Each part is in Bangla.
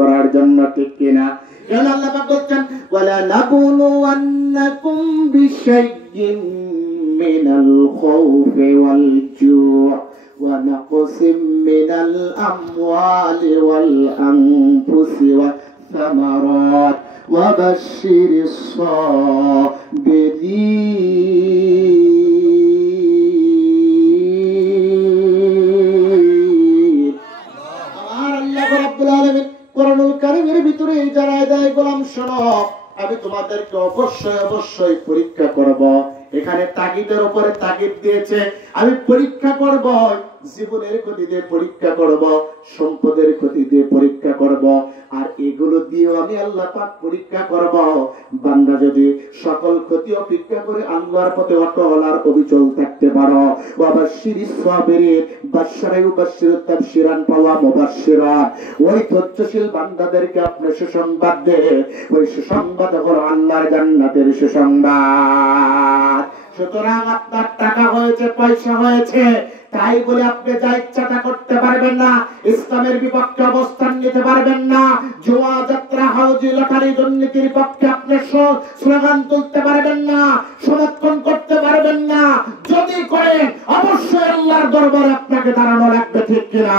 করার জন্য, ঠিক কিনা? আল্লাহ পাক বলছেন ওয়ালা নাবলুওয়ান্নাকুম বিশাইইন মিনাল খাউফি ওয়াল জু' ওয়া নাকসিম মিনাল আমওয়ালি ওয়াল আনফুসি ওয়াস সামারাত ওয়া বাশশিরিস সাবিরিন। আমার আল্লাহ রাব্বুল আলামিন কোরআনুল কারীমের ভিতরে জানায় দেয়, গোলাম শোনো, আমি তোমাদেরকে অবশ্যই পরীক্ষা করব। এখানে তাগিদের উপরে তাগিদ দিয়েছে, আমি পরীক্ষা করব, জীবনের ক্ষতি দিয়ে পরীক্ষা করব, সম্পদের ক্ষতি দিয়ে পরীক্ষা করব, আর এগুলো দিয়েও আমি আল্লাহ পাক পরীক্ষা করব। বান্দা যদি সকল ক্ষতি অপেক্ষা করে আল্লাহর পথে অটল আর অবিচল থাকতে পারো, ওয়াবাশশিরিস সাবিরিন, বাশশারায়ু বাশশিরুত তাবশিরান পাওয়া মুবাশশিরান, ওই ধৈর্যশীল বান্দাদেরকে আপনি সুসংবাদ দে। ওই সুসংবাদ হলো আল্লাহর জান্নাতের সুসংবাদ। সুতরাং আপনার টাকা হয়েছে, পয়সা হয়েছে, তাই বলে আপনি যা ইচ্ছাটা করতে পারবেন না, ইসলামের বিপক্ষে অবস্থান নিতে পারবেন না, জুয়া, যাত্রা, হাউজি, লটারি, দুর্নীতির পক্ষে আপনি স্লোগান তুলতে পারবেন না, সমর্থন করতে পারবেন না। যদি করেন অবশ্যই আল্লাহর দরবারে আপনাকে দাঁড়ানো লাগবে, ঠিক কিনা?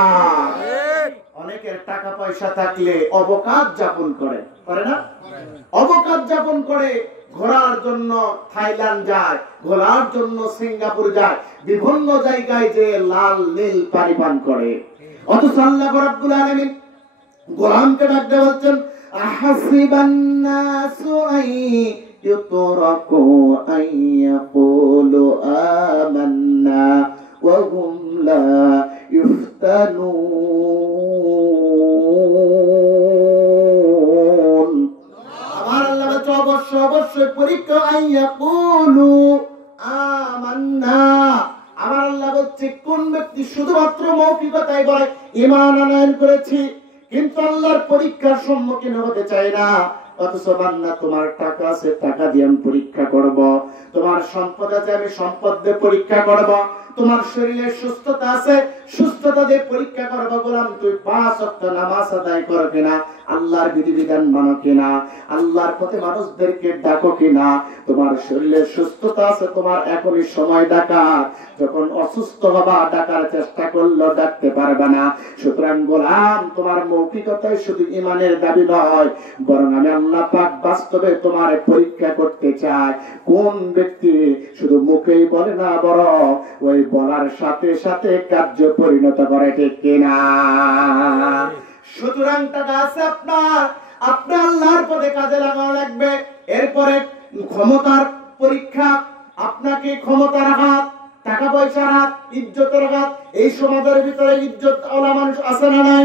অনেকের টাকা পয়সা থাকলে অবকাশ যাপন করে না? অবকাশ যাপন করে, ঘোরার জন্য থাইল্যান্ড যায়, ঘোরার জন্য সিঙ্গাপুর যায়, বিভিন্ন জায়গায় যে লাল নীল পানি পান করে। অথচ আল্লাহ রাব্বুল আলামিন গোলামকে ডাকতে বলছেন, আহাসিবান নাসু আইয়ুতরাকু আইয়াকুলু আমান্না ওয়া হুম লা ইফতানুন। আমার আল্লাহ বলছে অবশ্যই পরীক্ষা, আইয়াকুলু আমান্না। আমার আল্লাহ বলছে কোন ব্যক্তি শুধুমাত্র মৌখিকতায় বলে ঈমান আনয়ন করেছি, কিন্তু আল্লাহর পরীক্ষার সম্মুখীন হতে চায় না। অথচ বান্দা, তোমার টাকা আছে, টাকা দিয়ে আমি পরীক্ষা করব, তোমার সম্পদ আছে, আমি সম্পদ দিয়ে পরীক্ষা করব, তোমার শরীরে সুস্থতা আছে, সুস্থতা দিয়ে পরীক্ষা করব। গোলাম, তুই 5 ওয়াক্ত নামাজ আদায় করো কিনা, আল্লাহর বিধিবিধান মানো কিনা, আল্লাহর পথে মানুষদেরকে ডাকো কিনা। তোমার শরীরে সুস্থতা আছে, তোমার এখনই সময় ডাকা, যখন অসুস্থ হবা ডাকার চেষ্টা করলেও ডাকতে পারবে না। সুতরাং গোলাম, তোমার মৌখিকতায় শুধু ঈমানের দাবি নয়, বরং আমি আল্লাহ পাক বাস্তবে তোমার পরীক্ষা করতে চাই। কোন ব্যক্তি শুধু মুখেই বলে না, বরং ওই বলার সাথে সাথে কার্য পরিণত করে, ঠিক কিনা? সুতরাং টাকা আছে আপনার আল্লাহর পথে কাজে লাগানো লাগবে। এরপরে ক্ষমতার পরীক্ষা, আপনাকে ক্ষমতার হাত, টাকা পয়সার হাত, ইজ্জতের হাত। এই সমাজের ভিতরে ইজ্জত ওয়ালা মানুষ আছে না নাই?